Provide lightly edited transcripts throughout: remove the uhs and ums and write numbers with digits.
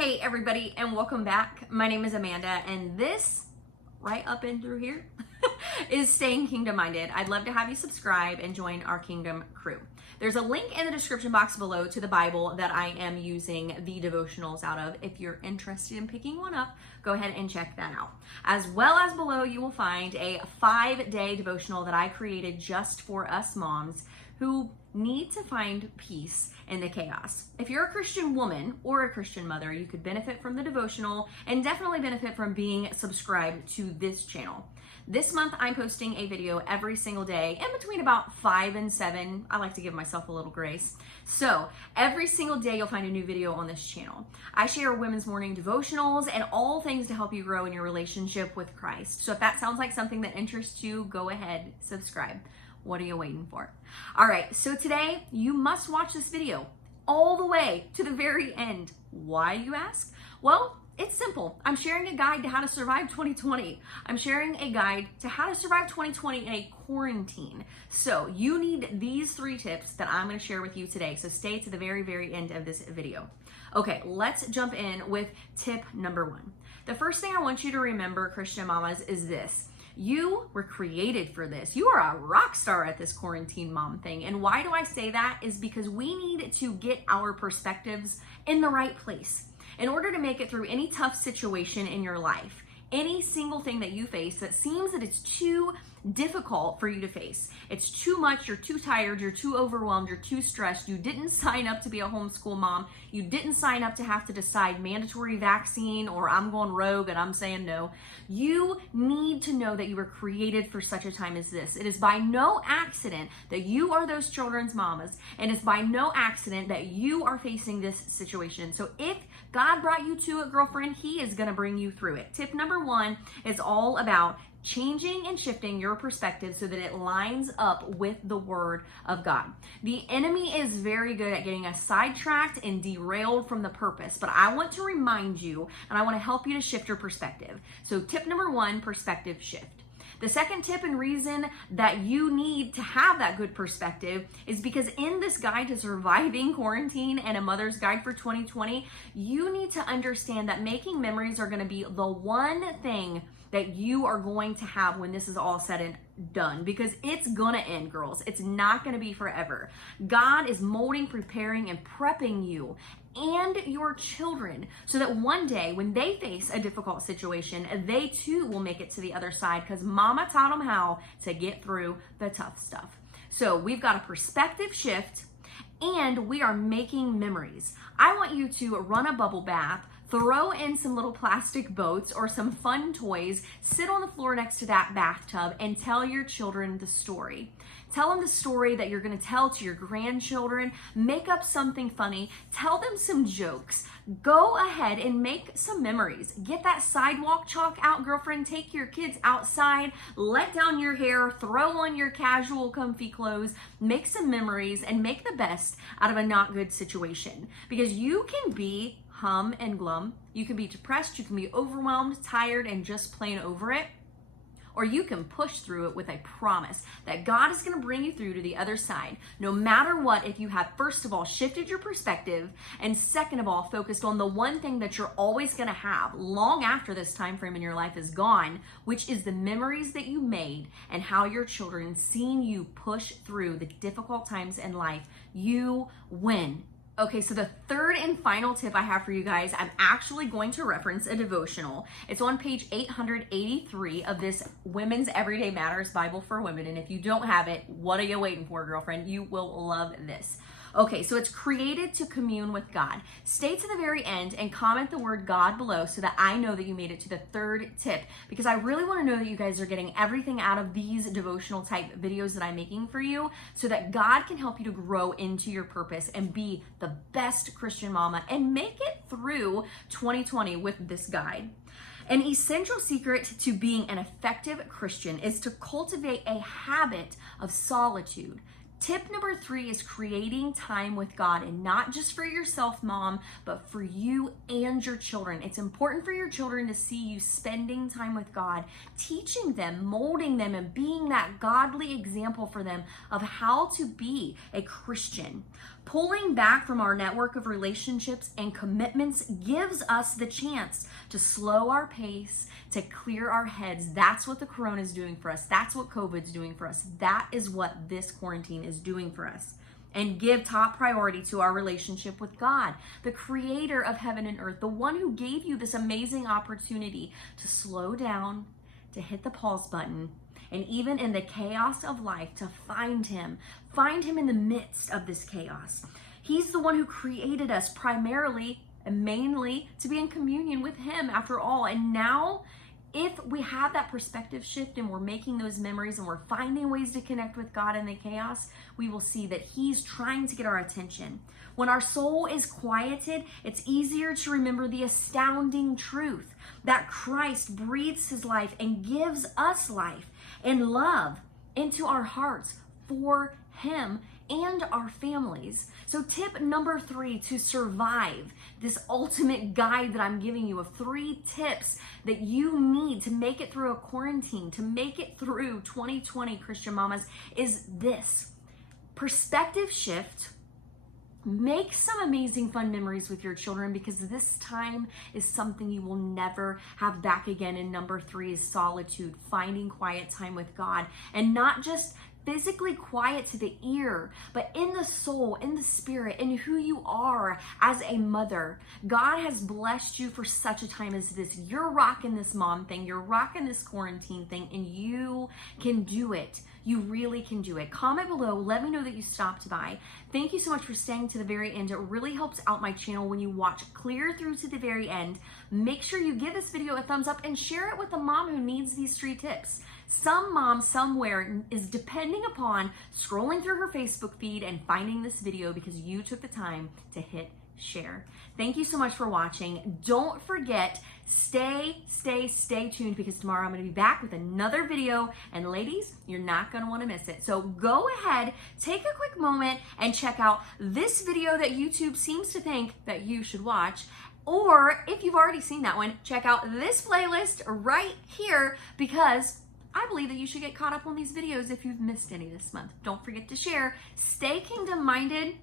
Hey everybody, and welcome back. My name is Amanda, and this, right up and through here, is Staying Kingdom Minded. I'd love to have you subscribe and join our Kingdom crew. There's a link in the description box below to the Bible that I am using the devotionals out of. If you're interested in picking one up, go ahead and check that out. As well as below, you will find a 5-day devotional that I created just for us moms who need to find peace in the chaos. If you're a Christian woman or a Christian mother, you could benefit from the devotional and definitely benefit from being subscribed to this channel. This month, I'm posting a video every single day in between about 5 and 7. I like to give myself a little grace. So every single day, you'll find a new video on this channel. I share women's morning devotionals and all things to help you grow in your relationship with Christ. So if that sounds like something that interests you, go ahead, subscribe. What are you waiting for? All right, so today you must watch this video all the way to the very end. Why, you ask? Well, it's simple. I'm sharing a guide to how to survive 2020. I'm sharing a guide to how to survive 2020 in a quarantine. So you need these 3 tips that I'm going to share with you today. So stay to the very, very end of this video. Okay, let's jump in with tip number 1. The first thing I want you to remember, Christian mamas, is this. You were created for this. You are a rock star at this quarantine mom thing. And why do I say that? Is because we need to get our perspectives in the right place in order to make it through any tough situation in your life. Any single thing that you face that seems that it's too difficult for you to face. It's too much, you're too tired, you're too overwhelmed, you're too stressed, you didn't sign up to be a homeschool mom, you didn't sign up to have to decide mandatory vaccine or I'm going rogue and I'm saying no. You need to know that you were created for such a time as this. It is by no accident that you are those children's mamas, and it's by no accident that you are facing this situation. So if God brought you to it, girlfriend, He is going to bring you through it. Tip number 1 is all about changing and shifting your perspective so that it lines up with the Word of God. The enemy is very good at getting us sidetracked and derailed from the purpose, but I want to remind you and I want to help you to shift your perspective. So tip number 1, perspective shift. The second tip and reason that you need to have that good perspective is because in this guide to surviving quarantine and a mother's guide for 2020, you need to understand that making memories are going to be the one thing that you are going to have when this is all said and done, because it's gonna end, girls. It's not gonna be forever. God is molding, preparing, and prepping you and your children so that one day when they face a difficult situation, they too will make it to the other side, because mama taught them how to get through the tough stuff. So we've got a perspective shift and we are making memories. I want you to run a bubble bath, throw in some little plastic boats or some fun toys, sit on the floor next to that bathtub and tell your children the story. Tell them the story that you're going to tell to your grandchildren. Make up something funny. Tell them some jokes. Go ahead and make some memories. Get that sidewalk chalk out, girlfriend. Take your kids outside. Let down your hair. Throw on your casual, comfy clothes. Make some memories and make the best out of a not good situation. Because you can be hum and glum. You can be depressed. You can be overwhelmed, tired, and just plain over it. Or you can push through it with a promise that God is going to bring you through to the other side, no matter what, if you have, first of all, shifted your perspective, and second of all, focused on the one thing that you're always going to have long after this time frame in your life is gone, which is the memories that you made and how your children seen you push through the difficult times in life. You win. Okay, so the third and final tip I have for you guys, I'm actually going to reference a devotional. It's on page 883 of this Women's Everyday Matters Bible for Women. And if you don't have it, what are you waiting for, girlfriend? You will love this. Okay, so it's created to commune with God. Stay to the very end and comment the word God below so that I know that you made it to the third tip, because I really want to know that you guys are getting everything out of these devotional type videos that I'm making for you so that God can help you to grow into your purpose and be the best Christian mama and make it through 2020 with this guide. An essential secret to being an effective Christian is to cultivate a habit of solitude. Tip number 3 is creating time with God, and not just for yourself, mom, but for you and your children. It's important for your children to see you spending time with God, teaching them, molding them, and being that godly example for them of how to be a Christian. Pulling back from our network of relationships and commitments gives us the chance to slow our pace, to clear our heads. That's what the corona is doing for us. That's what COVID's doing for us. That is what this quarantine is doing for us. And give top priority to our relationship with God, the creator of heaven and earth, the one who gave you this amazing opportunity to slow down, to hit the pause button, and even in the chaos of life, to find him in the midst of this chaos. He's the one who created us primarily and mainly to be in communion with him after all. And now, if we have that perspective shift and we're making those memories and we're finding ways to connect with God in the chaos, we will see that he's trying to get our attention. When our soul is quieted, it's easier to remember the astounding truth that Christ breathes his life and gives us life and love into our hearts for him and our families. So tip number 3 to survive this ultimate guide that I'm giving you of 3 tips that you need to make it through a quarantine, to make it through 2020, Christian mamas, is this: perspective shift. Make some amazing fun memories with your children, because this time is something you will never have back again. And number 3 is solitude, finding quiet time with God, and not just physically quiet to the ear, but in the soul, in the spirit, in who you are as a mother. God has blessed you for such a time as this. You're rocking this mom thing, you're rocking this quarantine thing, and you can do it. You really can do it. Comment below, let me know that you stopped by. Thank you so much for staying to the very end. It really helps out my channel when you watch clear through to the very end. Make sure you give this video a thumbs up and share it with a mom who needs these 3 tips. Some mom somewhere is depending upon scrolling through her Facebook feed and finding this video because you took the time to hit share. Thank you so much for watching. Don't forget, stay tuned, because tomorrow I'm going to be back with another video, and ladies, you're not going to want to miss it. So go ahead, take a quick moment and check out this video that YouTube seems to think that you should watch. Or if you've already seen that one, check out this playlist right here, because I believe that you should get caught up on these videos if you've missed any this month. Don't forget to share. Stay kingdom minded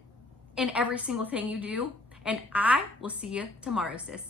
in every single thing you do, and I will see you tomorrow, sis.